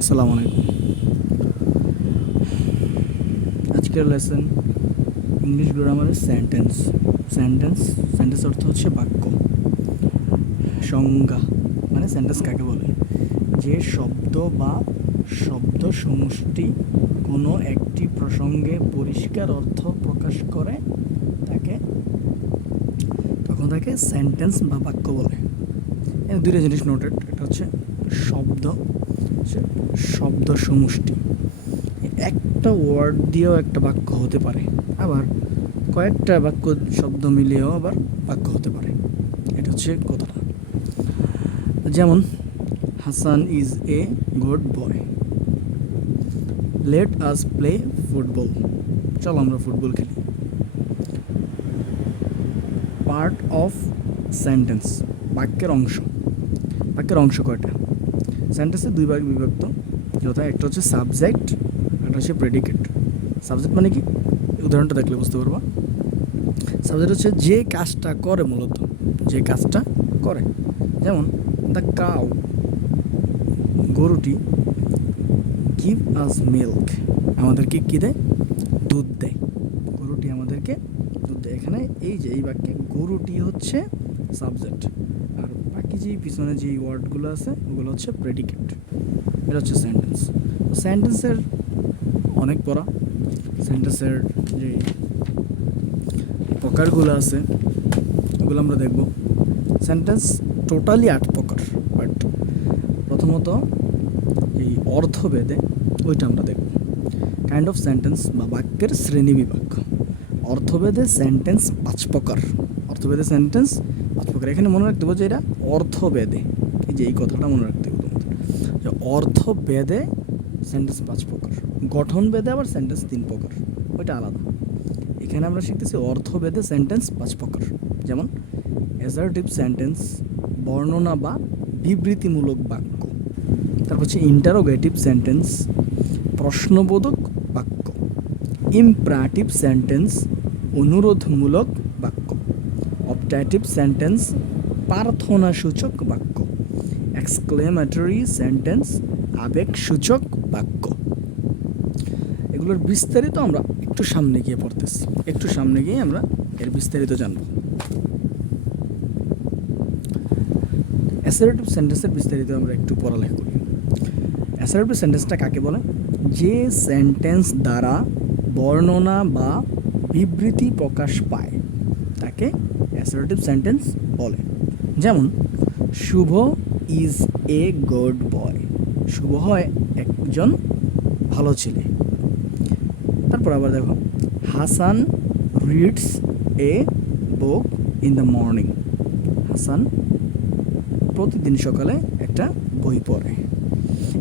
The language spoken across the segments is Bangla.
আসসালামু আলাইকুম। আজকের লেসন ইংলিশ গ্রামারের সেন্টেন্স। সেন্টেন্স অর্থ হচ্ছে বাক্য। সংজ্ঞা মানে সেন্টেন্স কাকে বলে? যে শব্দ বা শব্দ সমষ্টি কোনো একটি প্রসঙ্গে পরিষ্কার অর্থ প্রকাশ করে তখন তাকে সেন্টেন্স বা বাক্য বলে। এখানে দুইটা জিনিস নোটেড। একটা হচ্ছে শব্দ সমষ্টি, একটা ওয়ার্ড দিয়েও একটা বাক্য হতে পারে, আবার কয়েকটা বাক্য শব্দ মিলিয়েও আবার বাক্য হতে পারে। এটা হচ্ছে কথাটা। যেমন Hasan is a good boy, let us play football, চলো আমরা ফুটবল খেলি। পার্ট অফ সেন্টেন্স, বাক্যের অংশ কয়টা? সেন্টেন্সে দুই ভাগে বিভক্ত, যথা একটা হচ্ছে সাবজেক্ট, একটা হচ্ছে প্রেডিকেট। সাবজেক্ট মানে কি? উদাহরণটা দেখলে বুঝতে পারবা। সাবজেক্ট হচ্ছে যে কাজটা করে, মূলত যে কাজটা করে। যেমন দ্য কাউ, গরুটি, গিভ আস মিল্ক, আমাদেরকে কী দেয়? দুধ দেয়। গরুটি আমাদেরকে দুধ দেয়। এখানে এই বাক্যে গরুটি হচ্ছে সাবজেক্ট, আর বাকি যেই পিছনে যেই ওয়ার্ডগুলো আছে ওগুলো হচ্ছে প্রেডিকেট। এটা হচ্ছে সেন্টেন্স। সেন্টেন্সের অনেক পড়া, সেন্টেন্সের যে প্রকারগুলো আছে ওগুলো আমরা দেখব। সেন্টেন্স টোটালি 8 প্রকার, বাট প্রথমত এই অর্থভেদে ওইটা আমরা দেখব। কাইন্ড অফ সেন্টেন্স বা বাক্যের শ্রেণী বিভাগ। অর্থভেদে সেন্টেন্স 5 প্রকার। এখানে মনে রাখতে হবে যে এটা অর্থভেদে, এই কথাটা মনে রাখতে হবে তোমাদের, যে অর্থভেদে সেন্টেন্স 5 প্রকার, গঠনভেদে আবার সেন্টেন্স 3 প্রকার, ওইটা আলাদা। এখানে আমরা শিখতেছি অর্থভেদে সেন্টেন্স 5 প্রকার। যেমন অ্যাসার্টিভ সেন্টেন্স, বর্ণনা বা বিবৃতিমূলক বাক্য। তারপর হচ্ছে ইন্টারোগেটিভ সেন্টেন্স, প্রশ্নবোধক বাক্য। ইমপ্রাটিভ সেন্টেন্স, অনুরোধমূলক বাক্য। অপটেটিভ সেন্টেন্স, প্রার্থনাসূচক বাক্য। এক্সক্লেমেটরি সেন্টেন্স, আবেগসূচক বাক্য। এগুলোর বিস্তারিত আমরা একটু সামনে গিয়ে পড়তেছি, একটু সামনে গিয়ে আমরা এর বিস্তারিত জানব। অ্যাসার্টিভ সেন্টেন্সের বিস্তারিত আমরা একটু পড়ালেখা করি। অ্যাসার্টিভ সেন্টেন্সটা কাকে বলে? যে সেন্টেন্স দ্বারা বর্ণনা বা বিবৃতি প্রকাশ পায় তাকে অ্যাসার্টিভ সেন্টেন্স বলে। যেমন শুভ ইজ এ গুড বয়, শুভ হয় একজন ভালো ছেলে। তারপর আবার দেখো, Hasan reads a book in the morning, Hasan প্রতিদিন সকালে একটা বই পড়ে।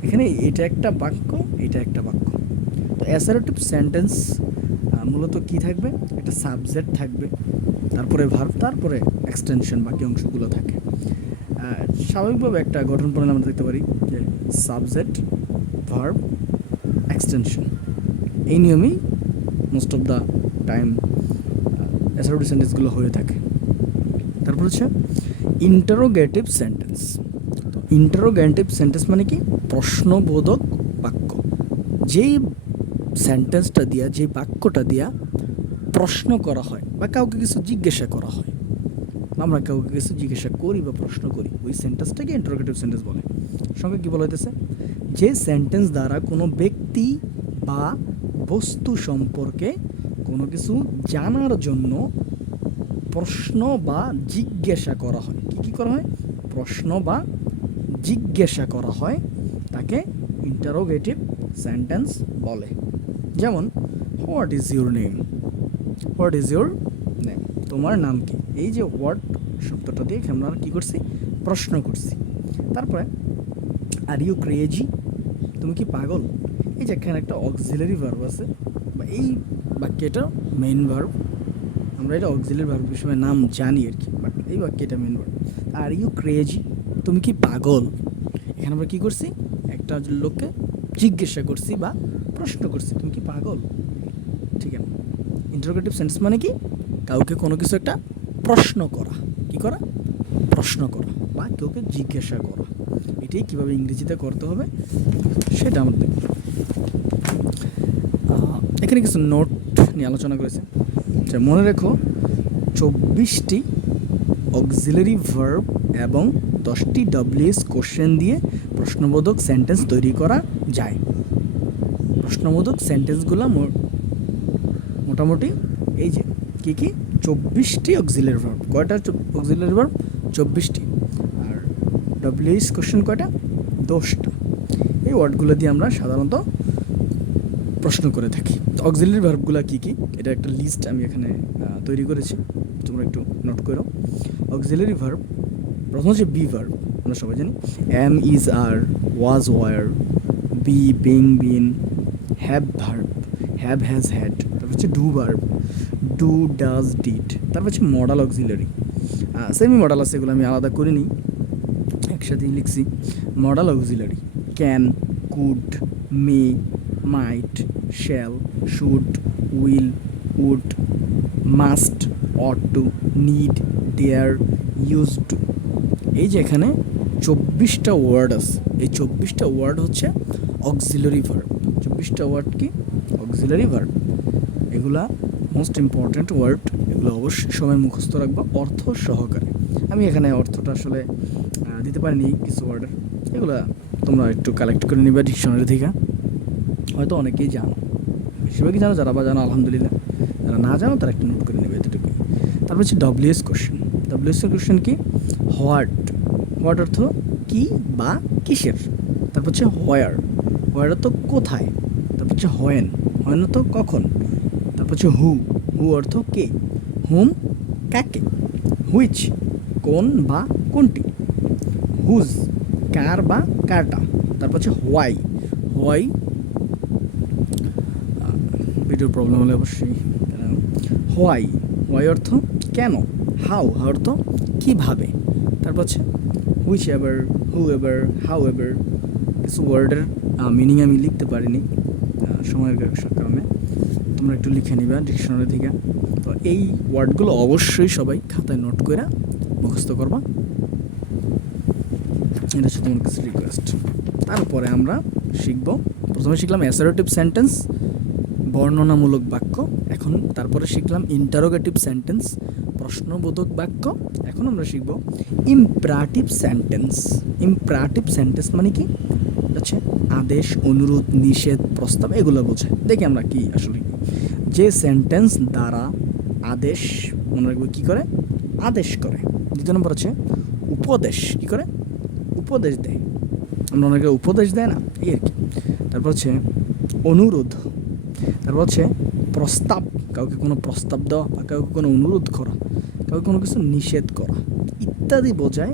এখানে এটা একটা বাক্য, এটা একটা বাক্য। তো অ্যাসার্টিভ সেন্টেন্স মূলত কি থাকবে? একটা সাবজেক্ট থাকবে, তারপরে ভার্ব, তারপরে এক্সটেনশন, বাকি অংশগুলো থাকে। স্বাভাবিকভাবে একটা গঠন প্রণালী আমরা দেখতে পারি যে সাবজেক্ট, ভার্ব, এক্সটেনশন। এই নিয়মেই most of the time assertive সেন্টেন্সগুলো হয়ে থাকে। তারপর হচ্ছে ইন্টারোগেটিভ সেন্টেন্স। তো ইন্টারোগেটিভ সেন্টেন্স মানে কি? প্রশ্নবোধক বাক্য। যেই সেন্টেন্সটা দিয়া, যে বাক্যটা দিয়া প্রশ্ন করা হয় বা কাউকে কিছু জিজ্ঞাসা করা হয়, আমরা কাউকে কিছু জিজ্ঞাসা করি বা প্রশ্ন করি, ওই সেন্টেন্সটাকে ইন্টারোগেটিভ সেন্টেন্স বলে। সঙ্গে কী বলা হইতেছে? যে সেন্টেন্স দ্বারা কোনো ব্যক্তি বা বস্তু সম্পর্কে কোনো কিছু জানার জন্য প্রশ্ন বা জিজ্ঞাসা করা হয়। কী করা হয়? প্রশ্ন বা জিজ্ঞাসা করা হয়, তাকে ইন্টারোগেটিভ সেন্টেন্স বলে। যেমন what is your name, what is your name, তোমার নাম কি? এই যে হোয়াট শব্দটা দিয়ে আমরা কী করছি? প্রশ্ন করছি। তারপরে আর ইউ ক্রেজি, তুমি কি পাগল? এই যে এখানে একটা অক্সিলারি ভার্ব আছে, বা এই বাক্যে এটা মেইন ভার্ব। আমরা এটা অক্সিলারি ভার্ব হিসেবে নাম জানি আর কি, বাট এই বাক্যে এটা main verb. Are you crazy, তুমি কি পাগল? এখানে আমরা কী করছি? একটা লোককে জিজ্ঞাসা করছি বা প্রশ্ন করছি, তুমি কি পাগল? ঠিক আছে। ইন্টারোগেটিভ সেন্টেন্স মানে কি? কাউকে কোনো কিছু একটা প্রশ্ন করা। কি করা? প্রশ্ন করা বা কাউকে জিজ্ঞাসা করা। এটাই কীভাবে ইংরেজিতে করতে হবে সেটা আমরা দেখব। এখানে কিছু নোট নিয়ে আলোচনা করেছে, যে মনে রেখো 24টি অক্সিলারি ভার্ব এবং 10টি ডব্লিউএস কোশ্চেন দিয়ে প্রশ্নবোধক সেন্টেন্স তৈরি করা যায়। প্রশ্নবোধক সেন্টেন্সগুলো মোটামুটি এই যে কী 24টি অক্সিলারি ভার্ব। কয়টা অক্সিলারি ভার্ব? 24টি। আর ডব্লিউএস কোশ্চেন কয়টা? 10টা। এই ওয়ার্ডগুলো দিয়ে আমরা সাধারণত প্রশ্ন করে থাকি। তো অক্সিলারি ভার্বগুলো কী কী, এটা একটা লিস্ট আমি এখানে তৈরি করেছি, তোমরা একটু নোট করো। অক্সিলারি ভার্ব প্রথম হচ্ছে বি ভার্ব, আমরা সবাই জানি am, is, are, was, were. Be, being, been. Have verb, have, has, had. তারপর হচ্ছে do verb, do, does, did. তারপর হচ্ছে মডাল অক্সিলারি, সেমি মডাল আছে, এগুলো আমি আলাদা করিনি, একসাথেই লিখছি। Modal auxiliary can, could, may, might, shall, should, will, would, must, ought to, need, dare, use to. এই যে এখানে 24টা ওয়ার্ড আছে, এই 24টা ওয়ার্ড হচ্ছে অক্সিলারি ভার্ব। 24টা ওয়ার্ড কি? Auxiliary verb. এগুলা মোস্ট ইম্পর্ট্যান্ট ওয়ার্ড, এগুলো অবশ্যই সবাই মুখস্থ রাখবা অর্থ সহকারে। আমি এখানে অর্থটা আসলে দিতে পারিনি কিছু ওয়ার্ডের, এগুলো তোমরা একটু কালেক্ট করে নিবে ডিকশনারি থেকে। হয়তো অনেকেই জানো, বেশিরভাগই জানো, যারা বা জানো আলহামদুলিল্লাহ, যারা না জানো তারা একটু নোট করে নেবে, এতটুকুই। তারপর হচ্ছে ডব্লিউএস কোশ্চেন। ডব্লিউএস এর কোশ্চেন কি? হোয়াট। হোয়াট অর্থ কি বা কিসের। তারপর হচ্ছে হোয়ার। হোয়ার অর্থ কোথায়। তারপর হচ্ছে হোয়েন। হোয়েন অর্থ কখন। তারপর হচ্ছে হু। হু অর্থ কে। হুম কাকে। হুইচ কোন বা কোনটি। হুজ কার বা কারটা। তারপর হচ্ছে হোয়াই। হোয়াই ভিডিওর প্রবলেম হলে অবশ্যই। হোয়াই। হোয়াই অর্থ কেন। হাউ। হাউ অর্থ কীভাবে। তারপর হচ্ছে which ever, who ever, how ever. কিছু ওয়ার্ডের মিনিং আমি লিখতে পারিনি সময়ের কারণে, তোমরা একটু লিখে নিবা ডিকশনারি থেকে। তো এই ওয়ার্ডগুলো অবশ্যই সবাই খাতায় নোট করে মুখস্থ করবা, এটা হচ্ছে তোমার কাছে রিকোয়েস্ট। তারপরে আমরা শিখব, প্রথমে শিখলাম অ্যাসার্টিভ সেন্টেন্স, বর্ণনামূলক বাক্য। এখন তারপরে শিখলাম ইন্টারোগেটিভ সেন্টেন্স, প্রশ্নবোধক বাক্য। এখন আমরা শিখব ইম্পারেটিভ সেন্টেন্স। ইম্পারেটিভ সেন্টেন্স মানে কি? হচ্ছে আদেশ, অনুরোধ, নিষেধ, প্রস্তাব, এগুলো বোঝায়। দেখি আমরা কি আসলে যে সেন্টেন্স দ্বারা আদেশ, মনে রাখবো কী করে? আদেশ করে। দ্বিতীয় নম্বর হচ্ছে উপদেশ, কী করে? উপদেশ দেয়। আমরা অনেকে উপদেশ দেয় না, এই আর কি। তারপর হচ্ছে অনুরোধ। তারপর হচ্ছে প্রস্তাব, কাউকে কোনো প্রস্তাব দেওয়া বা কাউকে কোনো অনুরোধ করা, কাউকে কোনো কিছু নিষেধ করা ইত্যাদি বোঝায়,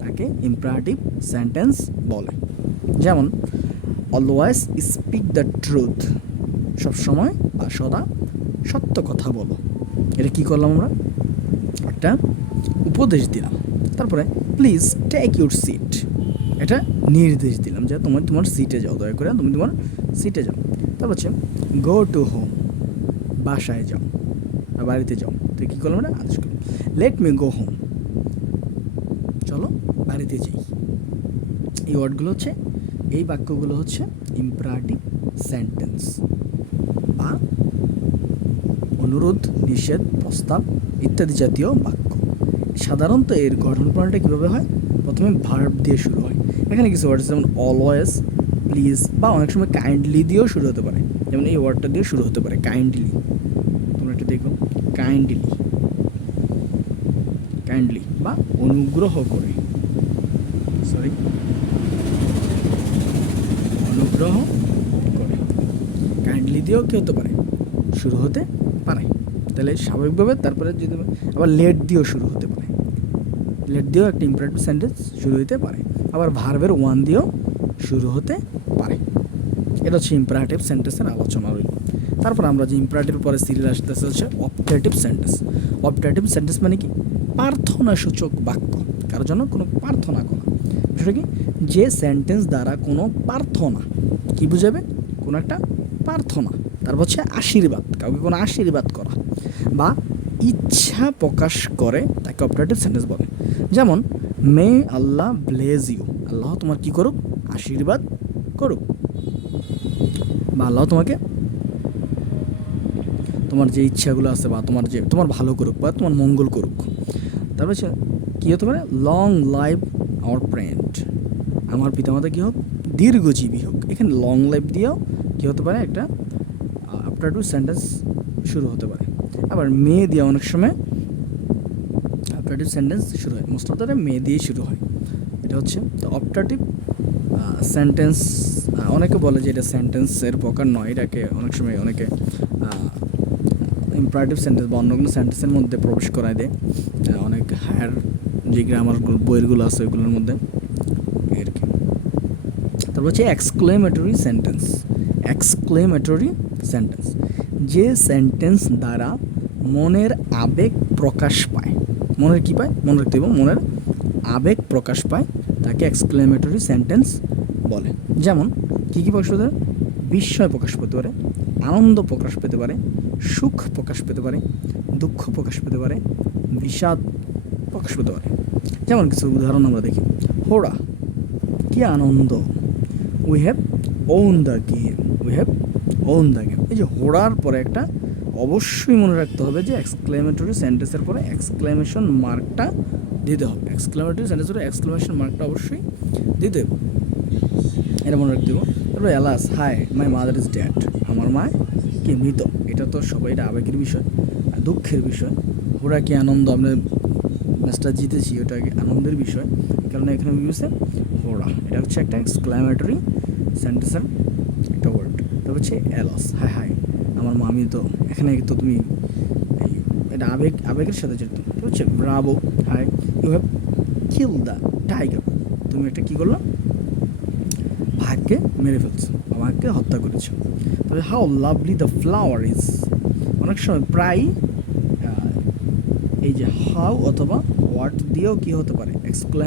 তাকে ইম্পারেটিভ সেন্টেন্স বলে। যেমন অলওয়েজ স্পিক দ্য ট্রুথ, সবসময় বা সদা সত্য কথা বলো। এটা কী করলাম আমরা? একটা উপদেশ দিলাম। তারপরে প্লিজ টেক ইউর সিট, এটা নির্দেশ দিলাম যে তুমি তোমার সিটে যাও, দয়া করে তুমি তোমার সিটে যাও। তারপর হচ্ছে গো টু হোম, বাসায় যাও বা বাড়িতে যাও। তো কী করলাম? এটা আদেশ করলাম। লেট মি গো হোম, চলো বাড়িতে যাই। এই ওয়ার্ডগুলো হচ্ছে, এই বাক্যগুলো হচ্ছে ইম্পারেটিভ সেন্টেন্স বা অনুরোধ, নিষেধ, প্রস্তাব ইত্যাদি জাতীয় বাক্য। সাধারণত এর গঠন প্রণালীটা কীভাবে হয়? প্রথমে ভার্ব দিয়ে শুরু হয়। এখানে কিছু ওয়ার্ড আছে যেমন অলওয়েজ, প্লিজ, বা অনেক সময় কাইন্ডলি দিয়েও শুরু হতে পারে। যেমন এই ওয়ার্ডটা দিয়ে শুরু হতে পারে কাইন্ডলি। তোমরা একটু দেখো, কাইন্ডলি, কাইন্ডলি বা অনুগ্রহ করে, সরি অনুগ্রহ করে। কাইন্ডলি দিয়েও কী হতে পারে? শুরু হতে পারে। তাহলে স্বাভাবিকভাবে তারপরে যদি আবার লেট দিয়েও শুরু হতে পারে, লেট দিয়েও একটা ইম্পারেটিভ সেন্টেন্স শুরু হতে পারে। আবার ভার্বের ওয়ান দিয়েও শুরু হতে পারে। এটা হচ্ছে ইম্পারেটিভ সেন্টেন্সের আলোচনা রইল। তারপর আমরা যে ইম্পারেটিভের পরে সিরিয়াল আসতেছে হচ্ছে অপটেটিভ সেন্টেন্স। অপটেটিভ সেন্টেন্স মানে কি? প্রার্থনা সূচক বাক্য, কারোর জন্য কোনো প্রার্থনা করা। বিষয়টা কি? যে সেন্টেন্স দ্বারা কোনো প্রার্থনা, কি বুঝাবে? কোনো একটা প্রার্থনা। তারপর হচ্ছে আশীর্বাদ, কাউকে কোনো আশীর্বাদ করা বা ইচ্ছা প্রকাশ করে, তাকে অপটেটিভ সেন্টেন্স বলে। যেমন মে আল্লাহ ব্লেজ ইউ, আল্লাহ তোমার কি করুক, আশীর্বাদ করুক, বা আল্লাহ তোমাকে তোমার যে ইচ্ছাগুলো আছে বা তোমার ভালো করুক বা তোমার মঙ্গল করুক। তারপর হচ্ছে কী হতে পারে, লং লাইফ আওয়ার প্যারেন্ট, আমার পিতামাতা কী হোক, দীর্ঘজীবী হোক। এখানে লং লাইফ দিয়েও কী হতে পারে, একটা আফটার টু সেন্টেন্স শুরু হতে পারে। আবার মে দিয়ে অনেক সময় অপটাটিভ সেন্টেন্স শুরু হয়, মোস্ট অফ দ্য টাইম মে দিয়ে শুরু হয়। এটা হচ্ছে তো অপটাটিভ সেন্টেন্স। অনেকে বলে যে এটা সেন্টেন্সের প্রকার নয়, এটাকে অনেক সময় অনেকে ইম্পারেটিভ সেন্টেন্স বা অন্য কোনো সেন্টেন্সের মধ্যে প্রবেশ করায় দেয়, অনেক হায়ার যে গ্রামার বইগুলো আছে ওইগুলোর মধ্যে আর কি। তারপর হচ্ছে এক্সক্লেমেটরি সেন্টেন্স। এক্সক্লেমেটরি সেন্টেন্স, যে সেন্টেন্স দ্বারা মনের আবেগ প্রকাশ পায়, মনের কী পায়, মনে রাখতে হবে, মনের আবেগ প্রকাশ পায়, তাকে এক্সক্লেমেটরি সেন্টেন্স বলে। যেমন কী কী প্রকাশ পেতে পারে, বিস্ময় প্রকাশ পেতে পারে, আনন্দ প্রকাশ পেতে পারে, সুখ প্রকাশ পেতে পারে, দুঃখ প্রকাশ পেতে পারে, বিষাদ প্রকাশ পেতে পারে। যেমন কিছু উদাহরণ আমরা দেখি, হোড়া, কি আনন্দ, we have won the game, we have won the game. এই যে হোড়ার পরে একটা অবশ্যই মনে রাখতে হবে যে এক্সক্লেমেটরি সেন্টেন্সের পরে এক্সক্লেমেশন মার্কটা দিতে হবে। এক্সক্লেমেটরি সেন্টেন্সের পরে এক্সক্লেমেশন মার্কটা অবশ্যই দিতে হবে, এটা মনে রাখতে হবে। তারপরে alas, hi my mother is dad, আমার মা কি মৃত। এটা তো সবাই, এটা আবেগের বিষয়, দুঃখের বিষয়। হোড়া কি আনন্দ, আমরা ম্যাচটা জিতেছি, ওটা আনন্দের বিষয়, কারণ এখানে বুঝছে হোড়া, এটা হচ্ছে একটা এক্সক্লেমেটরি সেন্টেন্সের একটা ওয়ার্ড। তারপর হচ্ছে অ্যালাস, হাই হাই আমার মামি তো, এখানে তো তুমি এই এটা আবেগের সাথে জড়িত। তো হচ্ছে bravo, hi you have kill the tiger, তুমি একটা কী করলো, ভাগ্যে মেরে ফেলছো, আমাকে হত্যা করেছো। তবে how lovely the flower is, অনেক সময় প্রায় এই যে হাউ অথবা হোয়াট দিয়েও কী হতে পারে, এক্সক্লেম